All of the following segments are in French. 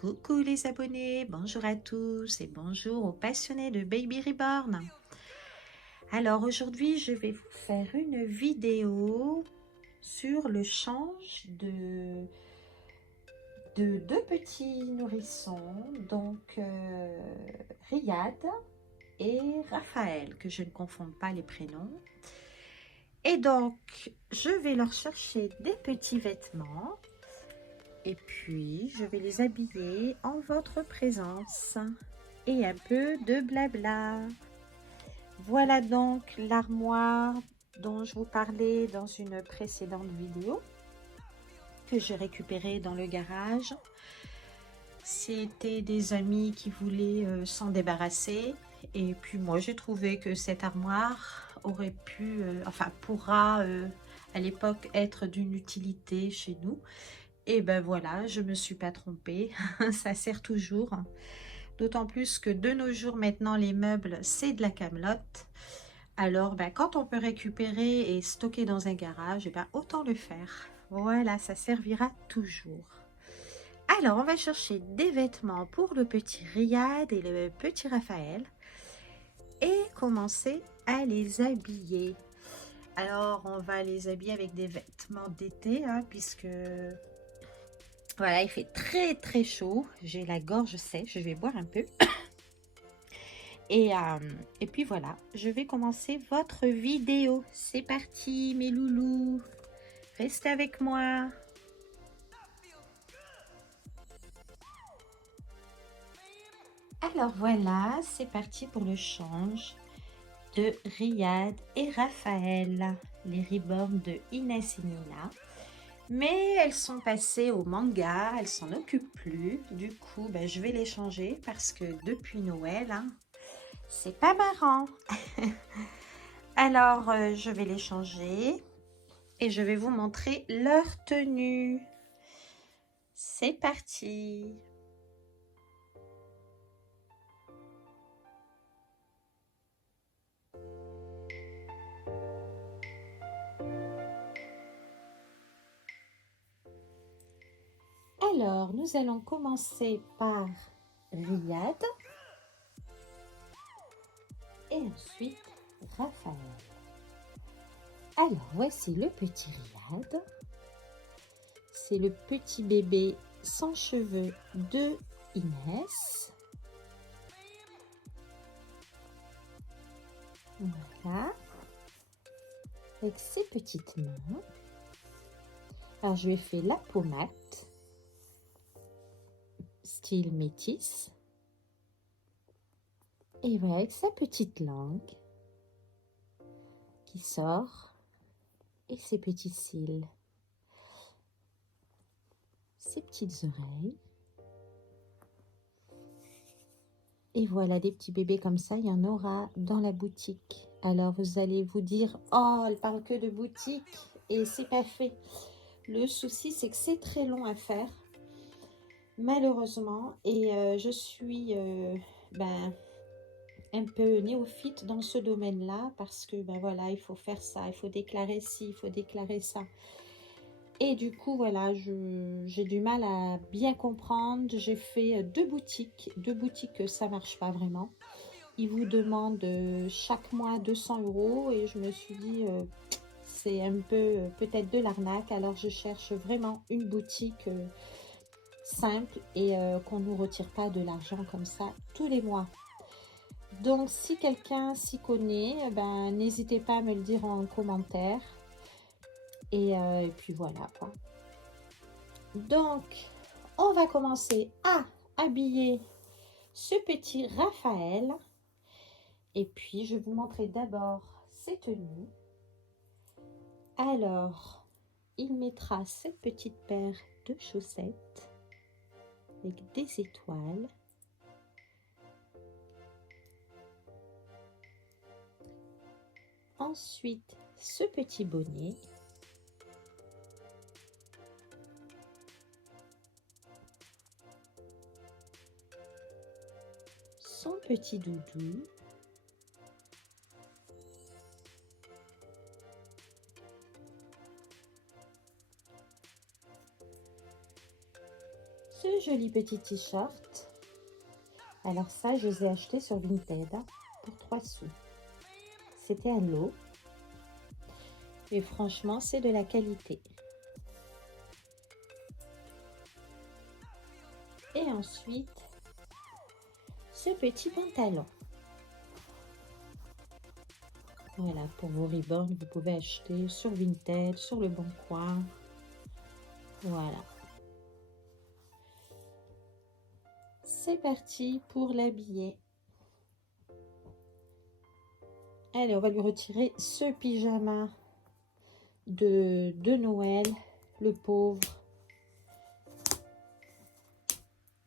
Coucou les abonnés, bonjour à tous et bonjour aux passionnés de Baby Reborn. Alors aujourd'hui je vais vous faire une vidéo sur le change de deux petits nourrissons, donc Riyad et Raphaël, que je ne confonde pas les prénoms. Et donc je vais leur chercher des petits vêtements. Et puis, je vais les habiller en votre présence et un peu de blabla. Voilà donc l'armoire dont je vous parlais dans une précédente vidéo que j'ai récupérée dans le garage. C'était des amis qui voulaient s'en débarrasser. Et puis moi, j'ai trouvé que cette armoire aurait pu, pourra à l'époque être d'une utilité chez nous. Et ben voilà, je me suis pas trompée, ça sert toujours. D'autant plus que de nos jours maintenant, les meubles, c'est de la camelote. Alors, ben, quand on peut récupérer et stocker dans un garage, et ben, autant le faire. Voilà, ça servira toujours. Alors, on va chercher des vêtements pour le petit Riyad et le petit Raphaël. Et commencer à les habiller. Alors, on va les habiller avec des vêtements d'été, hein, puisque... Voilà, il fait très très chaud. J'ai la gorge sèche, je vais boire un peu. Et puis voilà, je vais commencer votre vidéo. C'est parti mes loulous. Restez avec moi. Alors voilà, c'est parti pour le change de Riyad et Raphaël. Les reborn de Inès et Nina. Mais elles sont passées au manga, elles s'en occupent plus. Du coup, ben, je vais les changer parce que depuis Noël, hein, c'est pas marrant. Alors, je vais les changer et je vais vous montrer leur tenue. C'est parti. Alors, nous allons commencer par Riyad et ensuite Raphaël. Alors, voici le petit Riyad. C'est le petit bébé sans cheveux de Inès. Voilà. Avec ses petites mains. Alors, je lui ai fait la peau mate. Style métis. Et voilà, avec sa petite langue qui sort et ses petits cils, ses petites oreilles. Et voilà, des petits bébés comme ça, il y en aura dans la boutique. Alors vous allez vous dire, oh, elle parle que de boutique et c'est pas fait. Le souci, c'est que c'est très long à faire, malheureusement. Et je suis un peu néophyte dans ce domaine-là parce que ben voilà, il faut faire ça, il faut déclarer ci, il faut déclarer ça. Et du coup, voilà, j'ai du mal à bien comprendre. J'ai fait deux boutiques, ça marche pas vraiment. Ils vous demandent chaque mois 200 € et je me suis dit, c'est un peu peut-être de l'arnaque. Alors, je cherche vraiment une boutique simple et qu'on ne nous retire pas de l'argent comme ça tous les mois. Donc, si quelqu'un s'y connaît, ben, n'hésitez pas à me le dire en commentaire. Et puis voilà quoi. Donc, on va commencer à habiller ce petit Raphaël. Et puis, je vais vous montrer d'abord ses tenues. Alors, il mettra cette petite paire de chaussettes avec des étoiles. Ensuite, ce petit bonnet. Son petit doudou. ce joli petit t-shirt. Alors ça, je les ai achetés sur Vinted pour 3 sous. C'était à l'eau. Et franchement, c'est de la qualité. Et ensuite, ce petit pantalon. Voilà, pour vos ribbons, vous pouvez acheter sur Vinted, sur Le Bon Coin. Voilà. C'est parti pour l'habiller. Allez, on va lui retirer ce pyjama de Noël, le pauvre.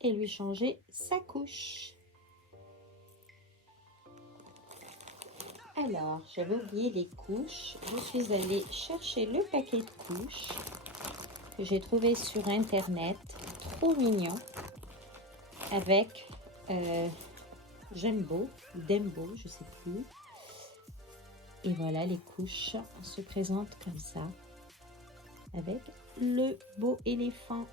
Et lui changer sa couche. Alors, j'avais oublié les couches. Je suis allée chercher le paquet de couches que j'ai trouvé sur internet. Trop mignon. Avec Jumbo, Dembo, je sais plus. Et voilà, les couches se présentent comme ça. Avec le beau éléphant.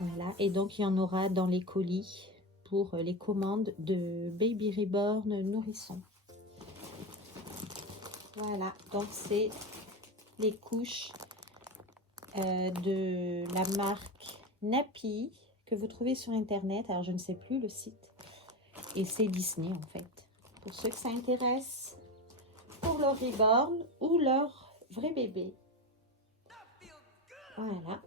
Voilà, et donc il y en aura dans les colis pour les commandes de Baby Reborn nourrisson. Voilà, donc c'est les couches de la marque Nappy que vous trouvez sur internet. Alors je ne sais plus le site. Et c'est Disney en fait. Pour ceux que ça intéresse, pour leur Reborn ou leur vrai bébé. Voilà.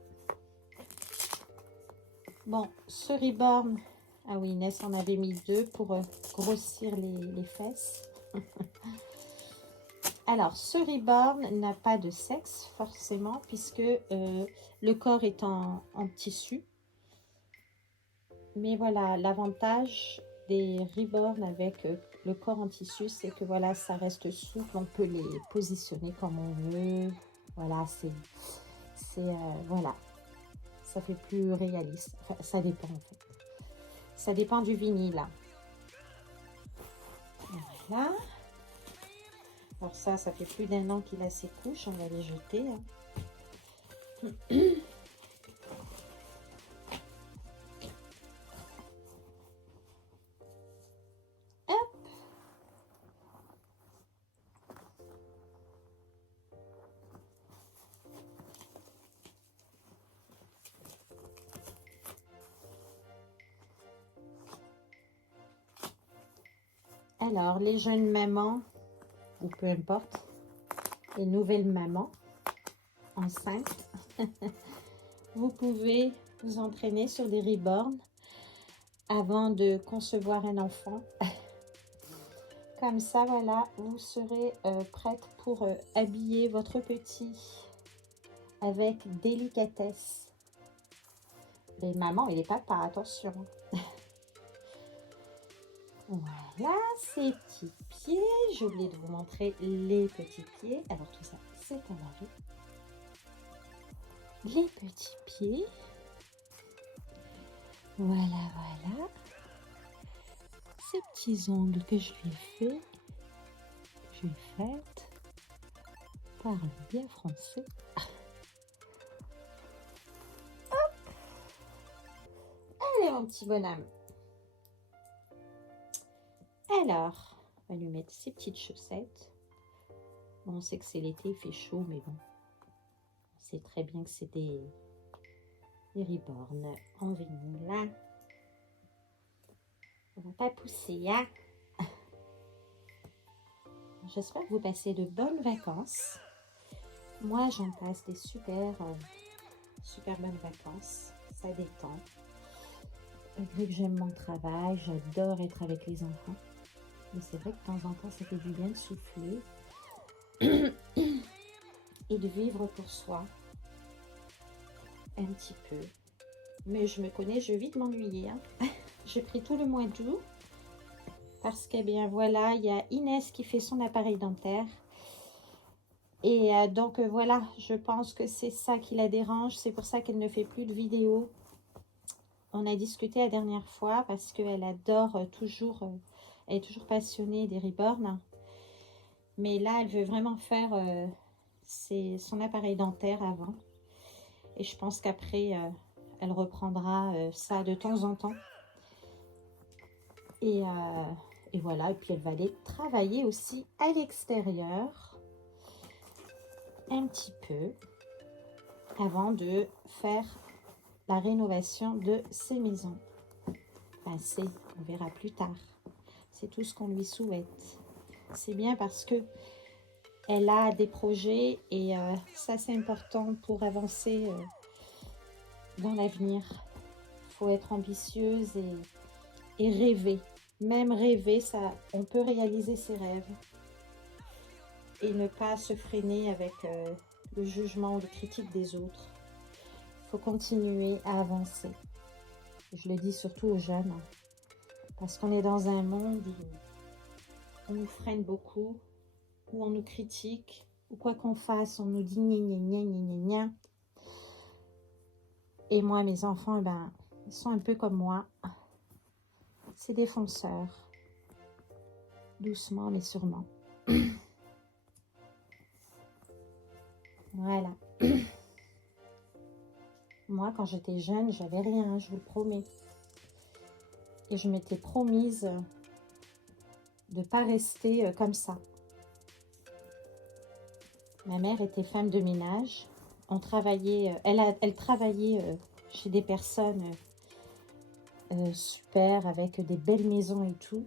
Bon, ce Reborn, ah oui, Inès en avait mis 2 pour grossir les fesses. Alors, ce Reborn n'a pas de sexe, forcément, puisque le corps est en tissu. Mais voilà, l'avantage des Reborn avec le corps en tissu, c'est que voilà, ça reste souple, on peut les positionner comme on veut. Voilà, voilà, ça fait plus réaliste. Enfin, ça dépend en fait. Ça dépend du vinyle. Voilà. Alors ça fait plus d'1 an qu'il a ses couches, on va les jeter. Hop. Alors, les jeunes mamans, ou peu importe, les nouvelles mamans enceintes, vous pouvez vous entraîner sur des Reborn avant de concevoir un enfant. Comme ça, voilà, vous serez prête pour habiller votre petit avec délicatesse. Les mamans et les papas, attention. Voilà, ces petits pieds. J'ai oublié de vous montrer les petits pieds. Alors tout ça, c'est à laver. Les petits pieds. Voilà, voilà. Ces petits ongles que je lui ai fait. Je lui ai fait. Parle bien français. Hop. Allez, mon petit bonhomme. Alors, on va lui mettre ses petites chaussettes. Bon, on sait que c'est l'été, il fait chaud, mais bon. On sait très bien que c'est des Reborn en vinyle. On va pas pousser, hein. J'espère que vous passez de bonnes vacances. Moi, j'en passe des super bonnes vacances. Ça détend. Vu que j'aime mon travail, j'adore être avec les enfants. Mais c'est vrai que de temps en temps, ça fait du bien de souffler et de vivre pour soi un petit peu. Mais je me connais, je vais vite m'ennuyer. Hein. J'ai pris tout le mois d'août parce que bien voilà, il y a Inès qui fait son appareil dentaire. Et donc voilà, je pense que c'est ça qui la dérange. C'est pour ça qu'elle ne fait plus de vidéos. On a discuté la dernière fois parce qu'elle adore toujours... elle est toujours passionnée des Reborn. Mais là, elle veut vraiment faire son appareil dentaire avant. Et je pense qu'après, elle reprendra ça de temps en temps. Et voilà, et puis elle va aller travailler aussi à l'extérieur un petit peu avant de faire la rénovation de ses maisons. Enfin, on verra plus tard. C'est tout ce qu'on lui souhaite. C'est bien parce que elle a des projets et ça c'est important pour avancer dans l'avenir. Il faut être ambitieuse et rêver. Même rêver, ça, on peut réaliser ses rêves. Et ne pas se freiner avec le jugement ou le critique des autres. Il faut continuer à avancer. Je le dis surtout aux jeunes. Parce qu'on est dans un monde où on nous freine beaucoup, où on nous critique, ou quoi qu'on fasse, on nous dit gna gna gna gna gna. Et moi, mes enfants, eh ben, ils sont un peu comme moi. C'est des fonceurs. Doucement, mais sûrement. Voilà. Moi, quand j'étais jeune, j'avais rien, je vous le promets. Et je m'étais promise de ne pas rester comme ça. Ma mère était femme de ménage. On travaillait, elle travaillait chez des personnes super, avec des belles maisons et tout.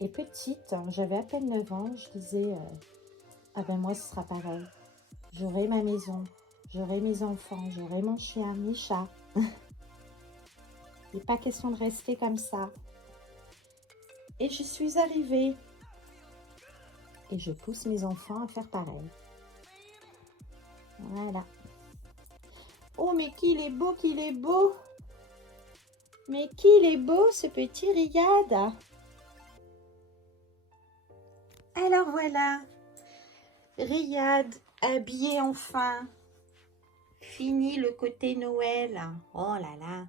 Et petite, j'avais à peine 9 ans, je disais, ah ben moi ce sera pareil. J'aurai ma maison, j'aurai mes enfants, j'aurai mon chien, mes chats. Il n'est pas question de rester comme ça. Et j'y suis arrivée. Et je pousse mes enfants à faire pareil. Voilà. Oh, mais qu'il est beau, qu'il est beau. Mais qu'il est beau, ce petit Riyad. Alors voilà. Riyad, habillé enfin. Fini le côté Noël. Oh là là.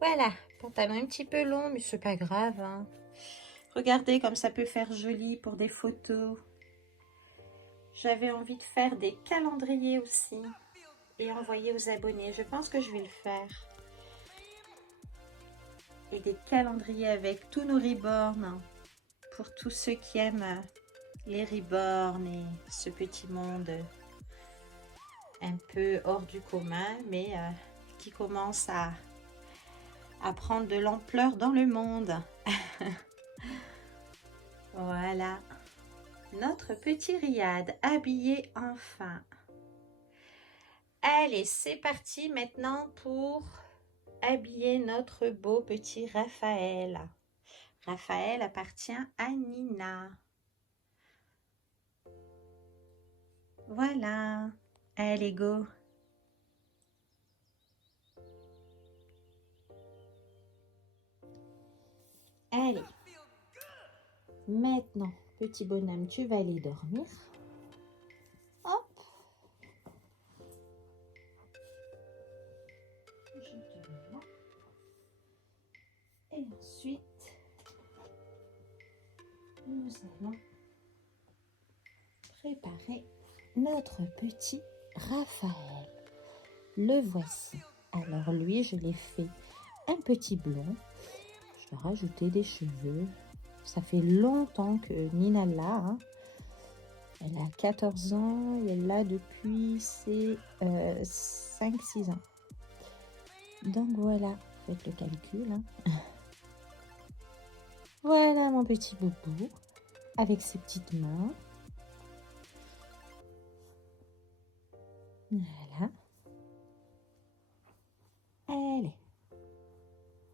Voilà. Pantalon un petit peu long, mais c'est pas grave. Hein. Regardez comme ça peut faire joli pour des photos. J'avais envie de faire des calendriers aussi et envoyer aux abonnés. Je pense que je vais le faire. Et des calendriers avec tous nos reborns pour tous ceux qui aiment les reborns et ce petit monde un peu hors du commun, mais qui commence à prendre de l'ampleur dans le monde. Voilà. Notre petit Riyad habillé enfin. Allez, c'est parti maintenant pour habiller notre beau petit Raphaël. Raphaël appartient à Nina. Voilà. Allez, go. Allez. Maintenant, petit bonhomme, tu vas aller dormir. Hop. Je te mets là. Et ensuite, nous allons préparer notre petit Raphaël. Le voici. Alors lui, je l'ai fait un petit blond. Je vais rajouter des cheveux. Ça fait longtemps que Nina l'a. Hein. Elle a 14 ans et elle l'a depuis ses 5-6 ans. Donc voilà, faites le calcul. Hein. Voilà mon petit boubou avec ses petites mains. Voilà. Allez.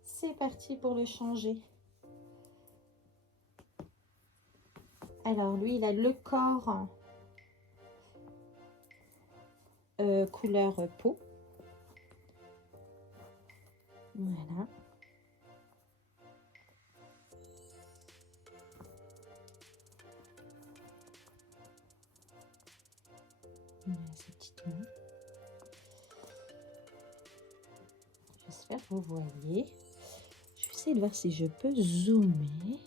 C'est parti pour le changer. Alors lui, il a le corps couleur peau. Voilà. Voilà ses petites mains. J'espère que vous voyez. Je vais essayer de voir si je peux zoomer.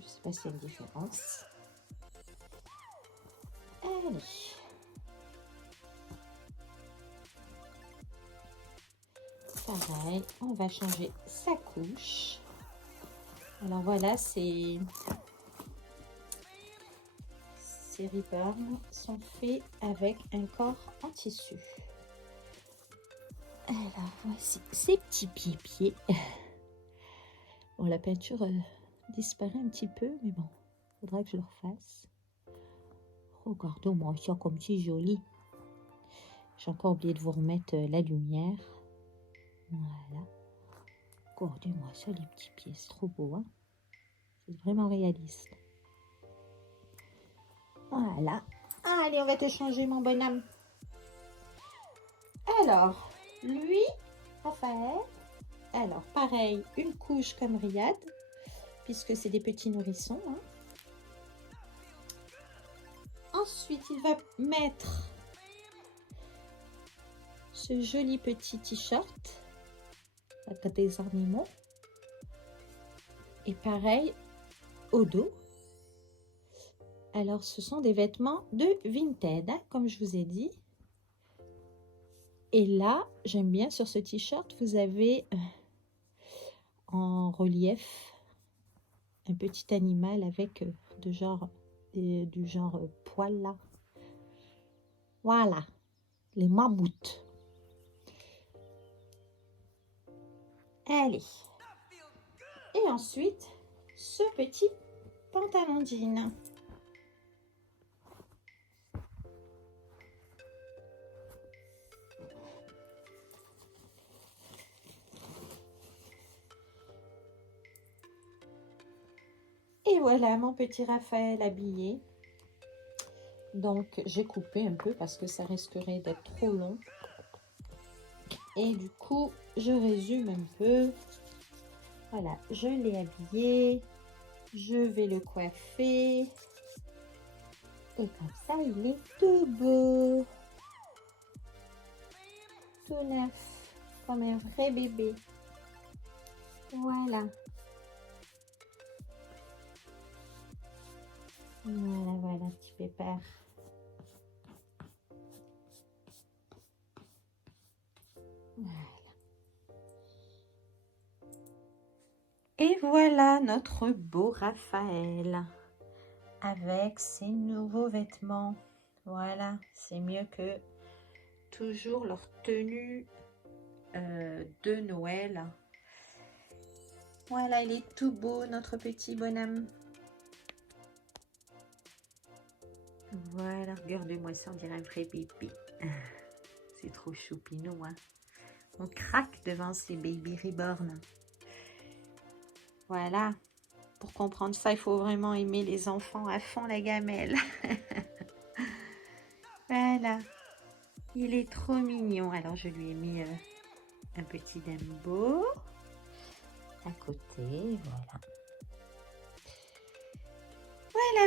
Je sais pas s'il y a une différence. Allez. Pareil, on va changer sa couche. Alors voilà, ces Reborn sont faits avec un corps en tissu. Alors voici ces petits pieds. Bon, la peinture disparaît un petit peu, mais bon, faudra que je le refasse. Regardez-moi ça comme c'est joli. J'ai encore oublié de vous remettre la lumière. Voilà. Regardez-moi ça, les petits pieds, c'est trop beau, hein. C'est vraiment réaliste. Voilà. Allez, on va te changer, mon bonhomme. Alors, lui, Raphaël. Alors, pareil, une couche comme Riyad, puisque c'est des petits nourrissons, hein. Ensuite, il va mettre ce joli petit t-shirt avec des animaux. Et pareil, au dos. Alors, ce sont des vêtements de Vinted, hein, comme je vous ai dit. Et là, j'aime bien sur ce t-shirt, vous avez en relief un petit animal avec du genre poil là. Voilà, les mammouths. Allez. Et ensuite, ce petit pantalon jean. Et voilà mon petit Raphaël habillé. Donc j'ai coupé un peu parce que ça risquerait d'être trop long. Et du coup, je résume un peu. Voilà, je l'ai habillé. Je vais le coiffer. Et comme ça, il est tout beau. Tout neuf. Comme un vrai bébé. Voilà. Voilà, petit pépère. Voilà. Et voilà notre beau Raphaël avec ses nouveaux vêtements. Voilà, c'est mieux que toujours leur tenue de Noël. Voilà, il est tout beau, notre petit bonhomme. Voilà, regardez-moi ça, on dirait un vrai bébé. C'est trop choupinou, hein. On craque devant ces baby reborn. Voilà, pour comprendre ça, il faut vraiment aimer les enfants à fond la gamelle. Voilà, il est trop mignon. Alors, je lui ai mis un petit Dumbo à côté, voilà.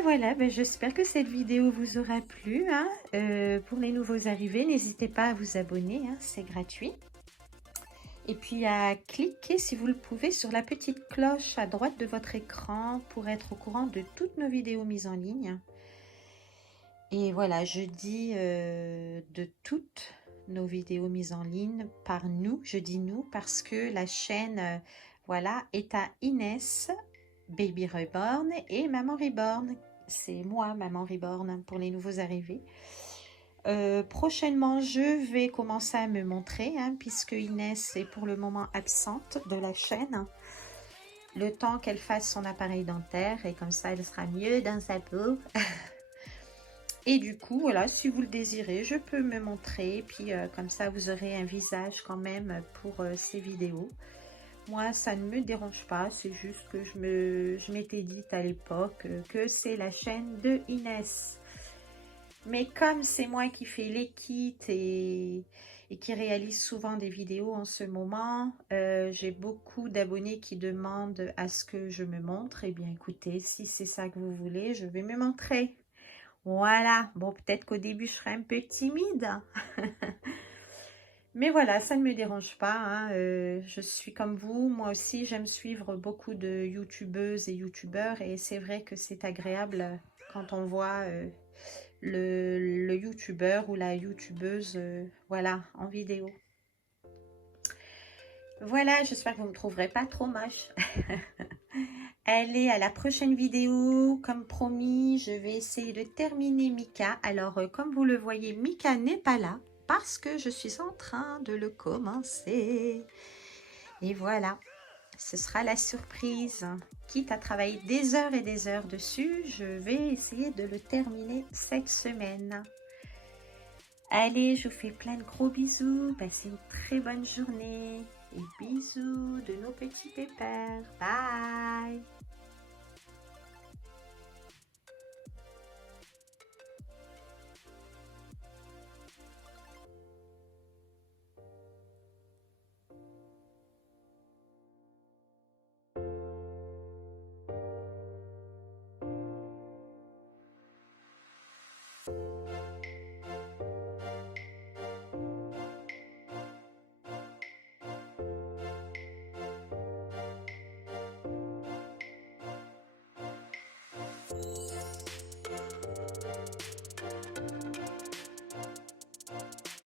Voilà, ben, j'espère que cette vidéo vous aura plu, hein. Pour les nouveaux arrivés, n'hésitez pas à vous abonner, hein, c'est gratuit. Et puis à cliquer, si vous le pouvez, sur la petite cloche à droite de votre écran pour être au courant de toutes nos vidéos mises en ligne. Et voilà, je dis de toutes nos vidéos mises en ligne par nous, je dis nous parce que la chaîne, voilà, est à Inès, Baby Reborn et Maman Reborn. C'est moi, Maman Reborn, pour les nouveaux arrivés. Prochainement, je vais commencer à me montrer, hein, puisque Inès est pour le moment absente de la chaîne. Le temps qu'elle fasse son appareil dentaire et comme ça, elle sera mieux dans sa peau. Et du coup, voilà, si vous le désirez, je peux me montrer. Puis comme ça, vous aurez un visage quand même pour ces vidéos. Moi, ça ne me dérange pas. C'est juste que je m'étais dit à l'époque que c'est la chaîne de Inès. Mais comme c'est moi qui fais les kits et qui réalise souvent des vidéos en ce moment, j'ai beaucoup d'abonnés qui demandent à ce que je me montre. Eh bien, écoutez, si c'est ça que vous voulez, je vais me montrer. Voilà. Bon, peut-être qu'au début, je serai un peu timide. Mais voilà, ça ne me dérange pas, hein, je suis comme vous, moi aussi j'aime suivre beaucoup de youtubeuses et youtubeurs et c'est vrai que c'est agréable quand on voit le youtubeur ou la youtubeuse voilà, en vidéo. Voilà, j'espère que vous ne me trouverez pas trop moche. Allez, à la prochaine vidéo. Comme promis, je vais essayer de terminer Mika. Alors, comme vous le voyez, Mika n'est pas là parce que je suis en train de le commencer. Et voilà, ce sera la surprise. Quitte à travailler des heures et des heures dessus, je vais essayer de le terminer cette semaine. Allez, je vous fais plein de gros bisous. Passez une très bonne journée. Et bisous de nos petits pépères. Bye!